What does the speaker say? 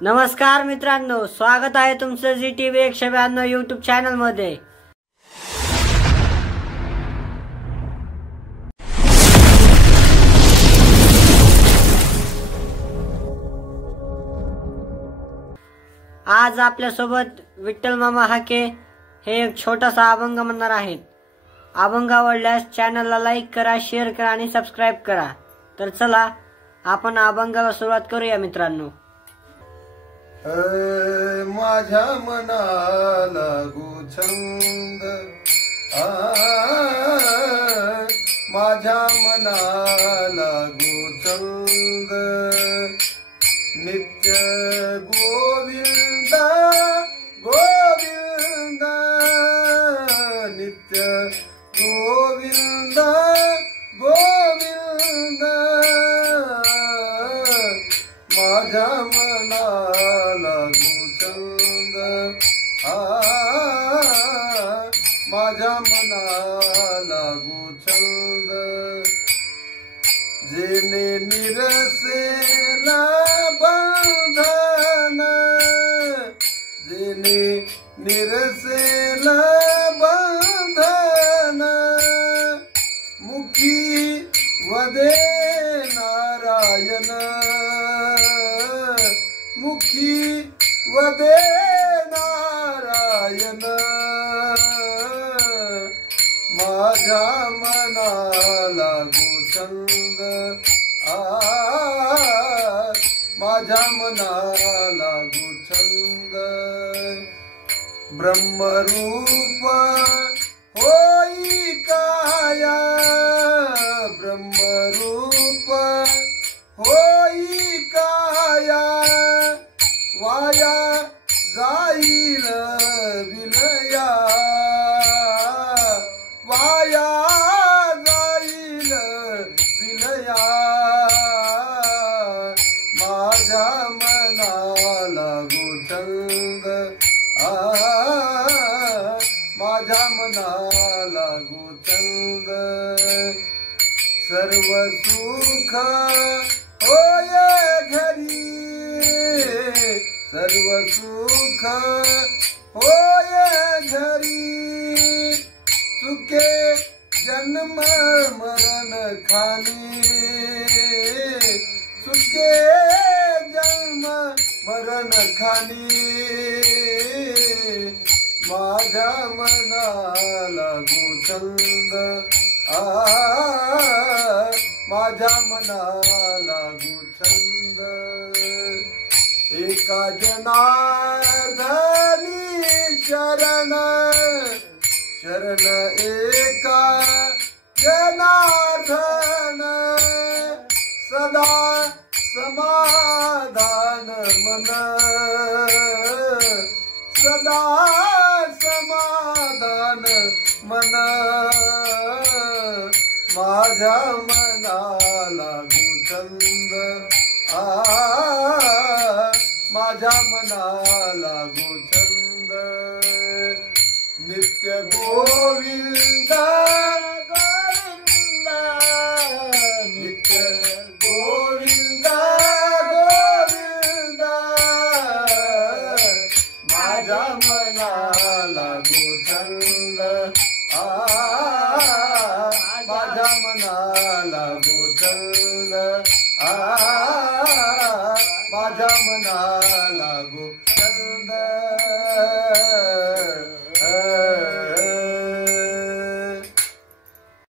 नमस्कार मित्रांनो, स्वागत आहे तुमचं ZTV 192 यूट्यूब चॅनल मध्ये। आज आपल्या सोबत विठ्ठल मामा हाके हे एक छोटासा अभंग म्हणणार आहेत। अभंग आवडल्यास चॅनलला लाईक करा, शेअर करा आणि सबस्क्राइब करा। तर चला आपण अभंगाला सुरुवात करूया मित्रांनो। माझ्या मनाला गुछंद, माझ्या मनाला गुछंद, नित्य गोविंद गोविंद, नित्य गोविंद गोविंद, माझ्या मनाला गुछंद, माझ्या मनाला गुछंद, जेने निरसेला बंधन, जेने निरसेला बंधन, मुखी वदे नारायण, मुखी वदे नारायण, माझ्या मनाला गुछंद, माझ्या मनाला गुछंद, ब्रह्मरूप होई काया, ब्रह्मरूप होई काया, वाया जाईल विलया, वाया जाईल विलया, माझ्या मनाला गुछंद, माझ्या मनाला गुछंद, सर्व सुख होय घरी, सर्व सुख होय घरी, सुखे जन्म मरण खानी, सुखे जन्म मरण खानी, माझ्या मनाला गुछंद, माझ्या मनाला गुछंद, एका जनार्दनी शरण, शरण एका जनार्दन, सदा समाधान मन, सदा समाधान मन, माझ्या मनाला गुछंद, माझ्या मनाला गुछंद, नित्य गोविंद गोविंद, नित्य गोविंद गोविंद, माझ्या मनाला गुछंद, माझ्या मनाला गुछंद, माझ्या मनाला गुछंद,